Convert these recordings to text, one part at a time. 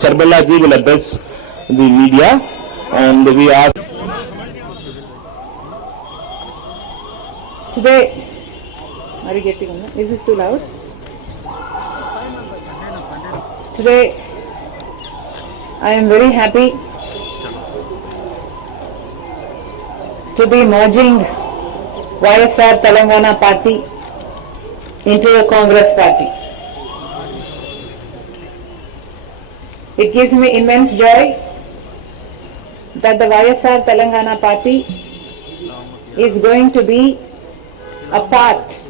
Sarbalaji will address the media and we are Today, are you getting on? Is it too loud? Today, I am very happy to be merging YSR Telangana party into the Congress party. It gives me immense joy that the YSR Telangana party is going to be a part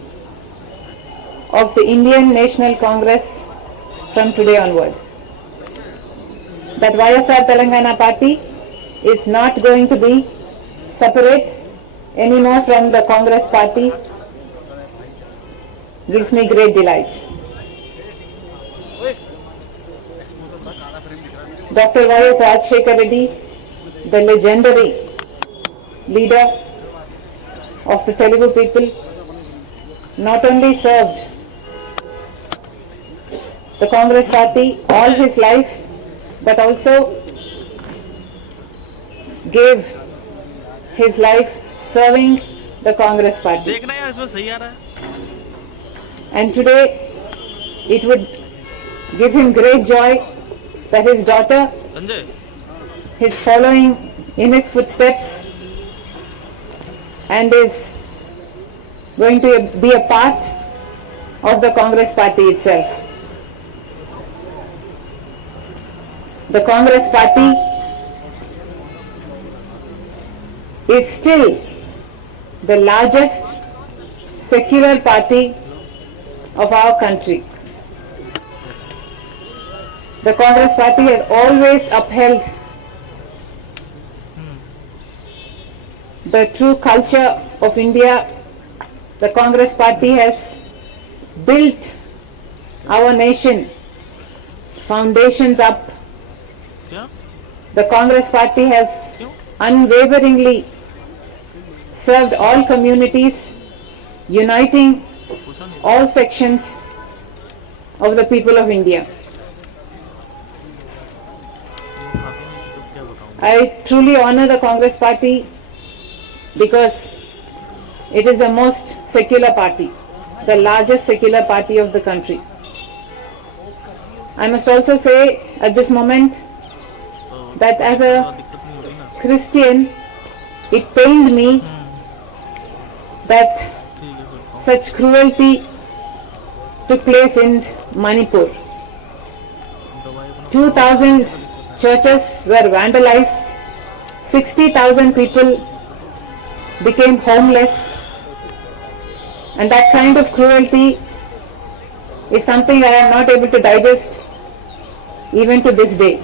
of the Indian National Congress from today onward. That YSR Telangana party is not going to be separate anymore from the Congress party gives me great delight. Dr. Vaya Rajshekhar Reddy, the legendary leader of the Telugu people, not only served the Congress party all his life, but also gave his life serving the Congress party. And today, it would give him great joy that his daughter is following in his footsteps and is going to be a part of the Congress party itself. The Congress party is still the largest secular party of our country. The Congress party has always upheld the true culture of India. The Congress party has built our nation foundations up. The Congress party has unwaveringly served all communities, uniting all sections of the people of India. I truly honor the Congress party because it is the most secular party, the largest secular party of the country. I must also say at this moment that as a Christian, it pained me that such cruelty took place in Manipur. 2000 churches were vandalized, 60,000 people became homeless, and that kind of cruelty is something I am not able to digest even to this day.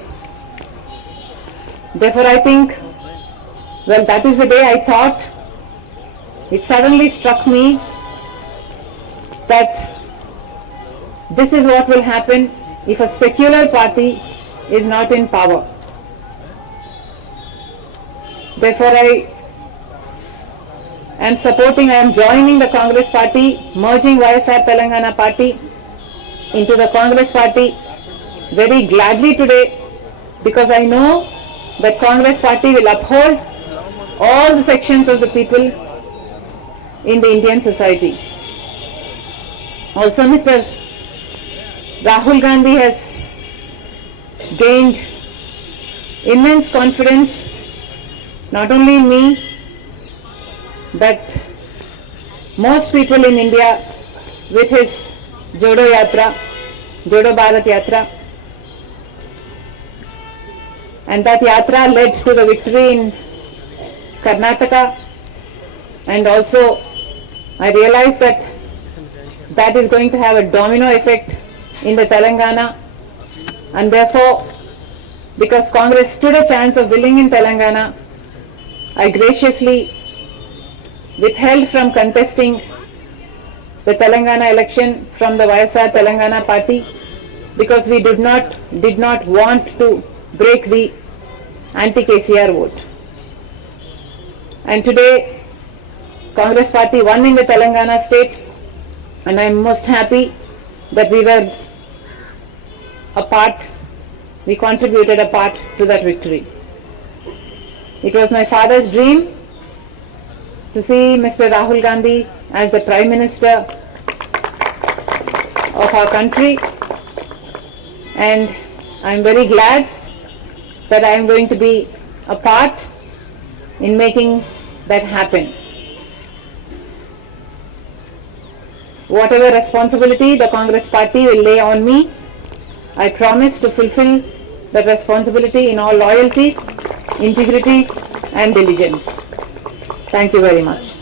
Therefore, I think, well, that is the day I thought, it suddenly struck me that this is what will happen if a secular party is not in power. Therefore, I am supporting, I am joining the Congress party, merging YSR Telangana party into the Congress party very gladly today because I know that Congress party will uphold all the sections of the people in the Indian society. Also, Mr. Rahul Gandhi has gained immense confidence not only in me but most people in India with his Jodo Yatra, Jodo Bharat Yatra. And that Yatra led to the victory in Karnataka and also I realized that that is going to have a domino effect in the Telangana and therefore, because Congress stood a chance of winning in Telangana, I graciously withheld from contesting the Telangana election from the YSR Telangana party because we did not did not want to break the anti-KCR vote. And today, Congress party won in the Telangana state, and I am most happy that we were a part, we contributed a part to that victory. It was my father's dream to see Mr. Rahul Gandhi as the Prime Minister of our country and I'm very glad that I'm going to be a part in making that happen. Whatever responsibility the Congress party will lay on me, I promise to fulfill the responsibility in all loyalty, integrity and diligence. Thank you very much.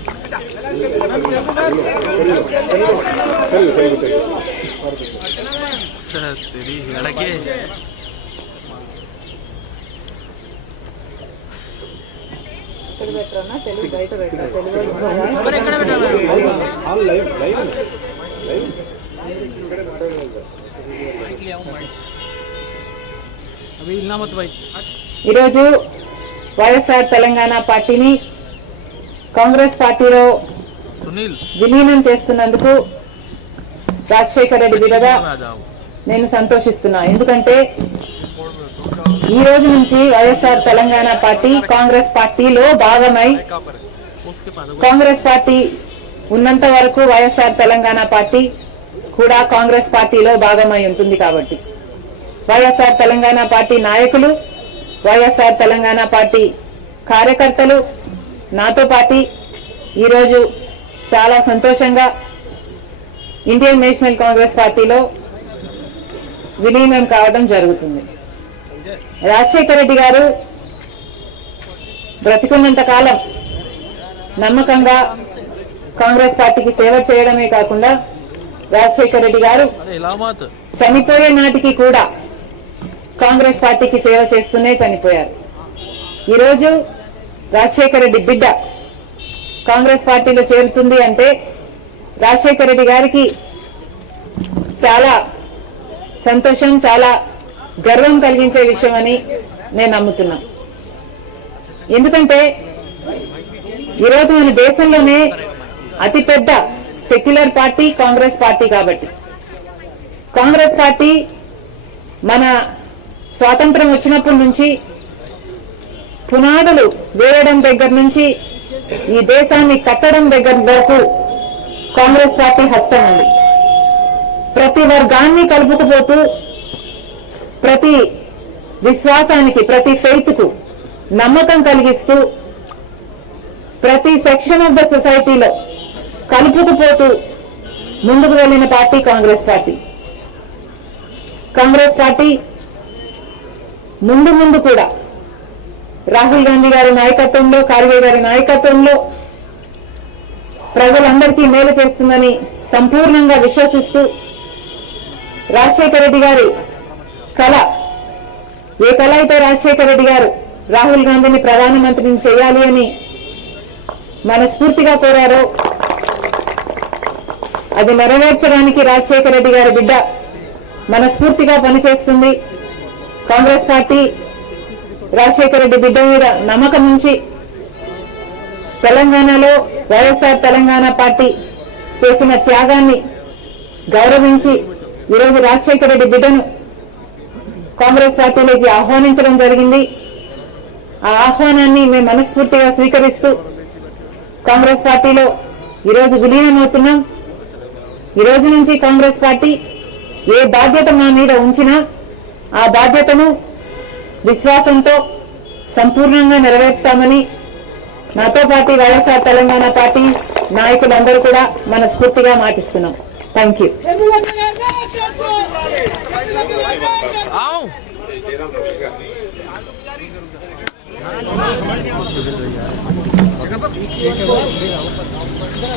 ఈరోజు వైఎస్ఆర్ తెలంగాణ పార్టీని కాంగ్రెస్ పార్టీలో విలీనం చేస్తున్నందుకు రాజశేఖర రెడ్డి విడగా నేను సంతోషిస్తున్నా ఎందుకంటే ఈ రోజు నుంచి వైఎస్ఆర్ తెలంగాణ పార్టీ కాంగ్రెస్ పార్టీలో భాగమై కాంగ్రెస్ పార్టీ ఉన్నంత వరకు వైఎస్ఆర్ తెలంగాణ పార్టీ కూడా కాంగ్రెస్ పార్టీలో భాగమై ఉంటుంది కాబట్టి వైఎస్ఆర్ తెలంగాణ పార్టీ నాయకులు వైఎస్ఆర్ తెలంగాణ పార్టీ కార్యకర్తలు నాతో పాటి ఈరోజు చాలా సంతోషంగా ఇండియన్ నేషనల్ కాంగ్రెస్ పార్టీలో విలీనం కావడం జరుగుతుంది రాజశేఖర రెడ్డి గారు బ్రతికున్నంత కాలం నమ్మకంగా కాంగ్రెస్ పార్టీకి సేవ చేయడమే కాకుండా రాజశేఖర రెడ్డి గారు చనిపోయే నాటికి కూడా కాంగ్రెస్ పార్టీకి సేవ చేస్తూనే చనిపోయారు ఈరోజు రాజశేఖర రెడ్డి బిడ్డ కాంగ్రెస్ పార్టీలో చేరుతుంది అంటే రాజశేఖర రెడ్డి గారికి చాలా సంతోషం చాలా గర్వం కలిగించే విషయం అని నేను నమ్ముతున్నా ఎందుకంటే ఈరోజు మన దేశంలోనే అతిపెద్ద సెక్యులర్ పార్టీ కాంగ్రెస్ పార్టీ కాబట్టి కాంగ్రెస్ పార్టీ మన స్వాతంత్రం వచ్చినప్పటి నుంచి పునాదులు వేయడం దగ్గర నుంచి ఈ దేశాన్ని కట్టడం దగ్గర వరకు కాంగ్రెస్ పార్టీ హస్తం ఉంది ప్రతి వర్గాన్ని కలుపుకుపోతూ ప్రతి విశ్వాసానికి ప్రతి కు నమ్మకం కలిగిస్తూ ప్రతి సెక్షన్ ఆఫ్ ద సొసైటీలో కలుపుకుపోతూ ముందుకు వెళ్ళిన party Congress party Congress party ముందు ముందు కూడా రాహుల్ గాంధీ గారి నాయకత్వంలో కార్గే గారి నాయకత్వంలో ప్రజలందరికీ మేలు చేస్తుందని సంపూర్ణంగా విశ్వసిస్తూ రాజశేఖర రెడ్డి గారి కళ ఏ కళ అయితే రాజశేఖర రెడ్డి గారు రాహుల్ గాంధీని ప్రధానమంత్రిని చేయాలి అని మనస్ఫూర్తిగా కోరారో అది నెరవేర్చడానికి రాజశేఖర రెడ్డి గారి బిడ్డ మనస్ఫూర్తిగా పనిచేస్తుంది కాంగ్రెస్ పార్టీ రాజశేఖర రెడ్డి బిడ్డ మీద నమ్మకం ఉంచి తెలంగాణలో వైఎస్ఆర్ తెలంగాణ పార్టీ చేసిన త్యాగాన్ని గౌరవించి ఈరోజు రాజశేఖర రెడ్డి బిడ్డను కాంగ్రెస్ పార్టీలోకి ఆహ్వానించడం జరిగింది ఆ ఆహ్వానాన్ని మేము మనస్ఫూర్తిగా స్వీకరిస్తూ కాంగ్రెస్ పార్టీలో ఈరోజు విలీనమవుతున్నాం ఈ రోజు నుంచి కాంగ్రెస్ పార్టీ ఏ బాధ్యత మా మీద ఉంచినా ఆ బాధ్యతను విశ్వాసంతో సంపూర్ణంగా నెరవేర్స్తామని నాతో పాటు వైఎస్ఆర్ తెలంగాణ పార్టీ నాయకులందరూ కూడా మన స్ఫూర్తిగా మాటిస్తున్నాం థ్యాంక్ యూ